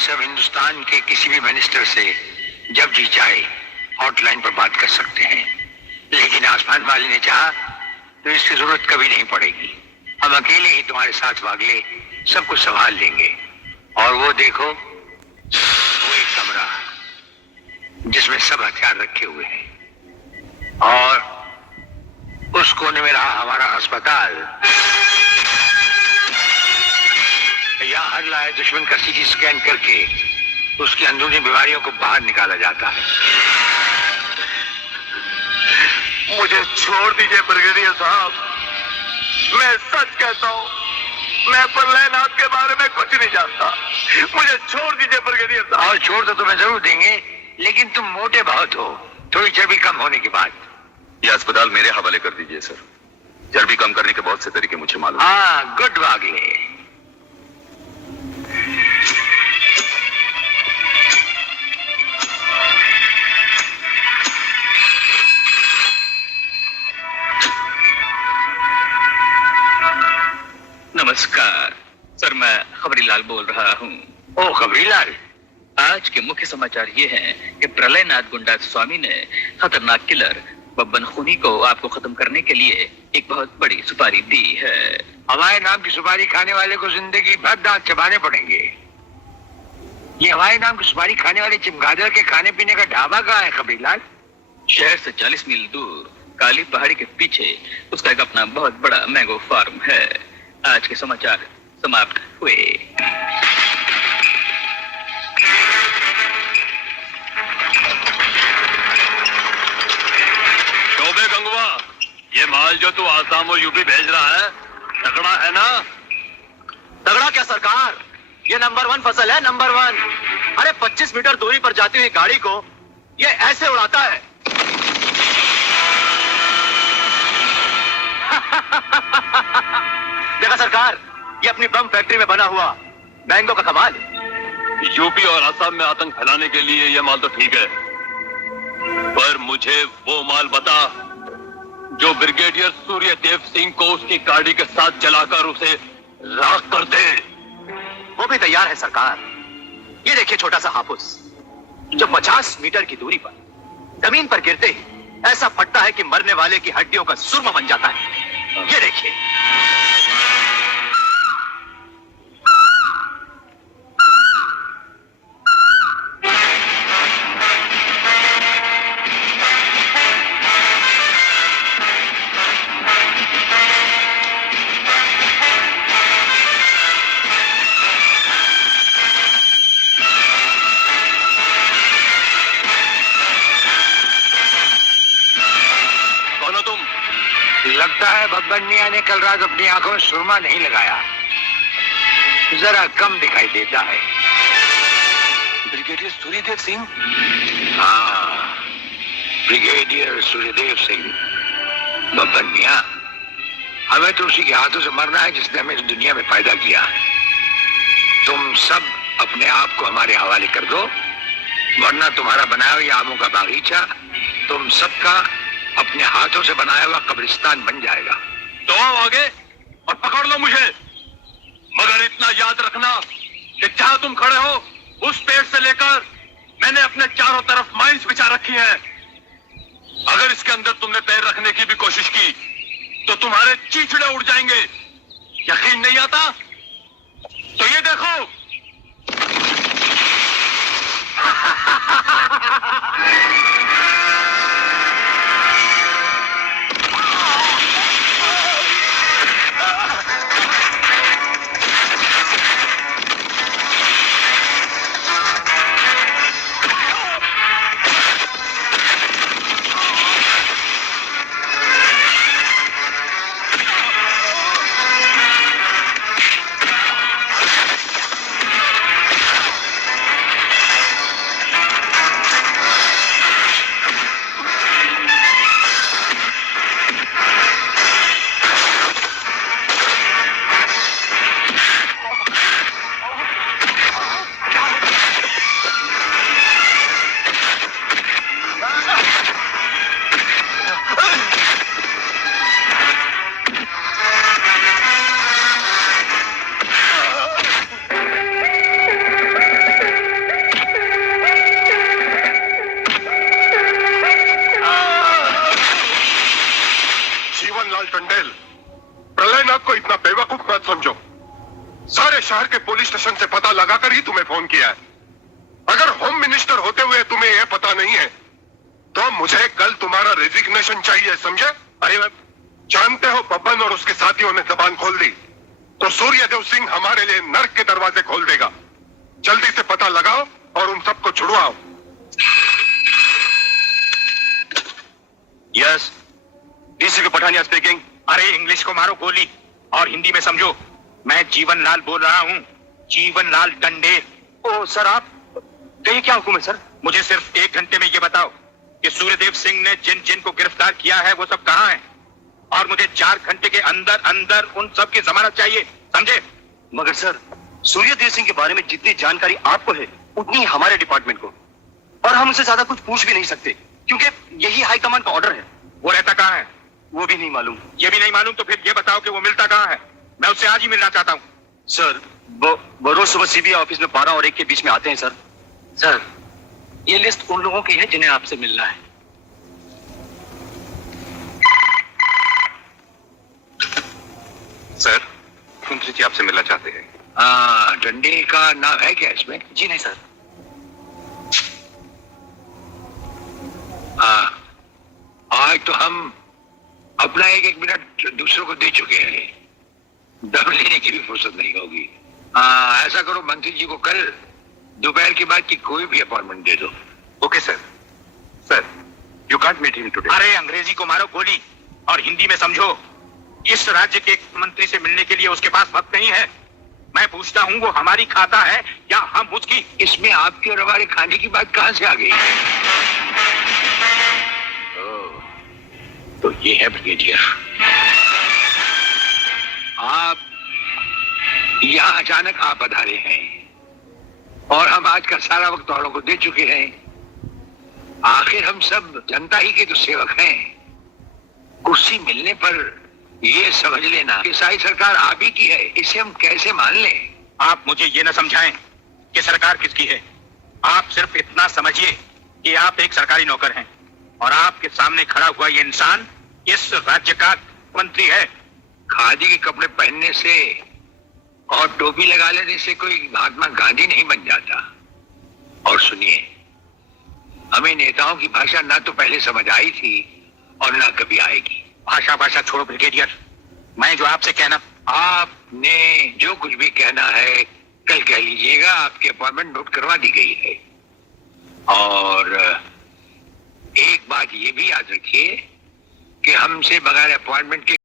से अब हिंदुस्तान के किसी भी मिनिस्टर से जब जी चाहे हॉटलाइन पर बात कर सकते हैं, लेकिन आसमान वाले ने चाहा तो इसकी जरूरत कभी नहीं पड़ेगी। हम अकेले ही तुम्हारे साथ वागले सब कुछ संभाल लेंगे। और वो देखो, वो एक कमरा जिसमें सब हथियार रखे हुए हैं, और उस कोने में रहा हमारा अस्पताल। यहाँ हर लाए दुश्मन का सीटी स्कैन करके उसकी अंदरूनी बीमारियों को बाहर निकाला जाता है। मुझे छोड़ दीजिए ब्रिगेडियर साहब, मैं सच कहता हूँ, मैं प्रलयनाथ के बारे में कुछ नहीं जानता। मुझे छोड़ दीजिए ब्रिगेडियर साहब। और छोड़ तो तुम्हें जरूर देंगे, लेकिन तुम मोटे बहुत हो, थोड़ी चर्बी कम होने के बाद। ये अस्पताल मेरे हवाले कर दीजिए सर। चर्बी कम करने के बहुत से तरीके मुझे मालूम। हाँ, गुड वागले। नमस्कार सर, मैं खबरीलाल बोल रहा हूँ। ओ खबरीलाल, आज के मुख्य समाचार ये हैं कि प्रलयनाथ गुंडा स्वामी ने खतरनाक किलर बब्बन खूनी को आपको खत्म करने के लिए एक बहुत बड़ी सुपारी दी है। हमारे नाम की सुपारी खाने वाले को जिंदगी भर दांत चबाने पड़ेंगे। ये हमारे नाम की सुपारी खाने वाले चमगादड़ के खाने पीने का ढाबा कहाँ है खबरीलाल? शहर से 40 मील दूर काली पहाड़ी के पीछे उसका एक अपना बहुत बड़ा मैंगो फार्म है। आज के समाचार समाप्त हुए। शोभे गंगवा, ये माल जो तू आसाम और यूपी भेज रहा है तगड़ा है ना? तगड़ा क्या सरकार, ये नंबर 1 फसल है, नंबर 1। अरे 25 मीटर दूरी पर जाती हुई गाड़ी को ये ऐसे उड़ाता है। देखा सरकार, ये अपनी बम फैक्ट्री में बना हुआ मैंगो का कमाल। यूपी और असम में आतंक फैलाने के लिए ये माल तो ठीक है, पर मुझे वो माल बता जो ब्रिगेडियर सूर्यदेव सिंह को उसकी गाड़ी के साथ जलाकर उसे राख कर दे। वो भी तैयार है सरकार। ये देखिए छोटा सा हापुस जो 50 मीटर की दूरी पर जमीन पर गिरते ही ऐसा फटता है कि मरने वाले की हड्डियों का सुरमा बन जाता है। ये देखिए। लगता है बब्बन मियां ने कल रात अपनी आंखों में सुरमा नहीं लगाया, जरा कम दिखाई देता है। ब्रिगेडियर सूर्यदेव सिंह? हाँ, ब्रिगेडियर सूर्यदेव सिंह। बब्बन मियां, हमें तो उसी के हाथों से मरना है जिसने हमें इस दुनिया में पैदा किया है। तुम सब अपने आप को हमारे हवाले कर दो, वरना तुम्हारा बनाया हुआ आमों का बागीचा तुम सबका अपने हाथों से बनाया हुआ कब्रिस्तान बन जाएगा। तो आओ आगे और पकड़ लो मुझे, मगर इतना याद रखना कि जहां तुम खड़े हो उस पेड़ से लेकर मैंने अपने चारों तरफ माइंस बिछा रखी हैं। अगर इसके अंदर तुमने पैर रखने की भी कोशिश की तो तुम्हारे चीचड़े उड़ जाएंगे। यकीन नहीं आता तो ये देखो। स्टेशन से पता लगाकर ही तुम्हें फोन किया है। अगर होम मिनिस्टर होते हुए तुम्हें यह पता नहीं है तो मुझे कल तुम्हारा रेजिग्नेशन चाहिए, समझे? अरे मैं जानते हो बब्बन और उसके साथियों ने जबान खोल दी तो सूर्यदेव सिंह हमारे लिए नर्क के दरवाजे खोल देगा। जल्दी से पता लगाओ और उन सबको छुड़वाओ। Yes, DCP Pathania speaking. अरे इंग्लिश को मारो गोली और हिंदी में समझो। मैं जीवन लाल बोल रहा हूँ, जीवन लाल डंडे। ओ सर, आप कहिए, क्या हुक्म है सर? मुझे सिर्फ 1 घंटे में ये बताओ कि सूर्यदेव सिंह ने जिन जिन को गिरफ्तार किया है वो सब कहाँ हैं, और मुझे 4 घंटे के अंदर अंदर उन सब की जमानत चाहिए, समझे? मगर सर, सूर्यदेव सिंह के बारे में जितनी जानकारी आपको है उतनी ही हमारे डिपार्टमेंट को, और हम उनसे ज्यादा कुछ पूछ भी नहीं सकते क्योंकि यही हाई कमांड का ऑर्डर है। वो रहता कहाँ है? वो भी नहीं मालूम। ये भी नहीं मालूम तो फिर ये बताओ कि वो मिलता कहाँ है? मैं उससे आज ही मिलना चाहता हूँ। सर, वो रोज सुबह सीबीआई ऑफिस में 12 और 1 के बीच में आते हैं सर। सर, ये लिस्ट उन लोगों की है जिन्हें आपसे मिलना है। सर, मंत्री जी आपसे मिलना चाहते हैं। हाँ, डंडे का नाम है क्या इसमें? जी नहीं सर। हाँ, आज तो हम अपना 1-1 मिनट दूसरों को दे चुके हैं, दम लेने की भी फुर्सत नहीं होगी। हाँ, ऐसा करो, मंत्री जी को कल दोपहर के बाद की कोई भी अपॉइंटमेंट दे दो। Okay sir. Sir, you can't meet him today. अरे अंग्रेजी को मारो गोली और हिंदी में समझो। इस राज्य के मंत्री से मिलने के लिए उसके पास वक्त नहीं है। मैं पूछता हूँ, वो हमारी खाता है या हम उसकी? इसमें आपकी और हमारे खाने की बात कहां से आ गई? तो ये है ब्रिगेडियर, आप यहां अचानक आप पधारे हैं और हम आज का सारा वक्त औरों को दे चुके हैं। आखिर हम सब जनता ही के तो सेवक हैं। कुर्सी मिलने पर ये समझ लेना कि सारी सरकार आप ही की है, इसे हम कैसे मान लें? आप मुझे ये न समझाएं कि सरकार किसकी है। आप सिर्फ इतना समझिए कि आप एक सरकारी नौकर हैं और आपके सामने खड़ा हुआ ये इंसान इस राज्य का मंत्री है। खादी के कपड़े पहनने से और टोपी लगा लेने से कोई महात्मा गांधी नहीं बन जाता। और सुनिए, हमें नेताओं की भाषा ना तो पहले समझ आई थी और ना कभी आएगी। भाषा छोड़ो ब्रिगेडियर, मैं जो आपसे कहना। आपने जो कुछ भी कहना है कल कह लीजिएगा, आपकी अपॉइंटमेंट नोट करवा दी गई है। और एक बात ये भी याद रखिए कि हमसे बगैर अपॉइंटमेंट के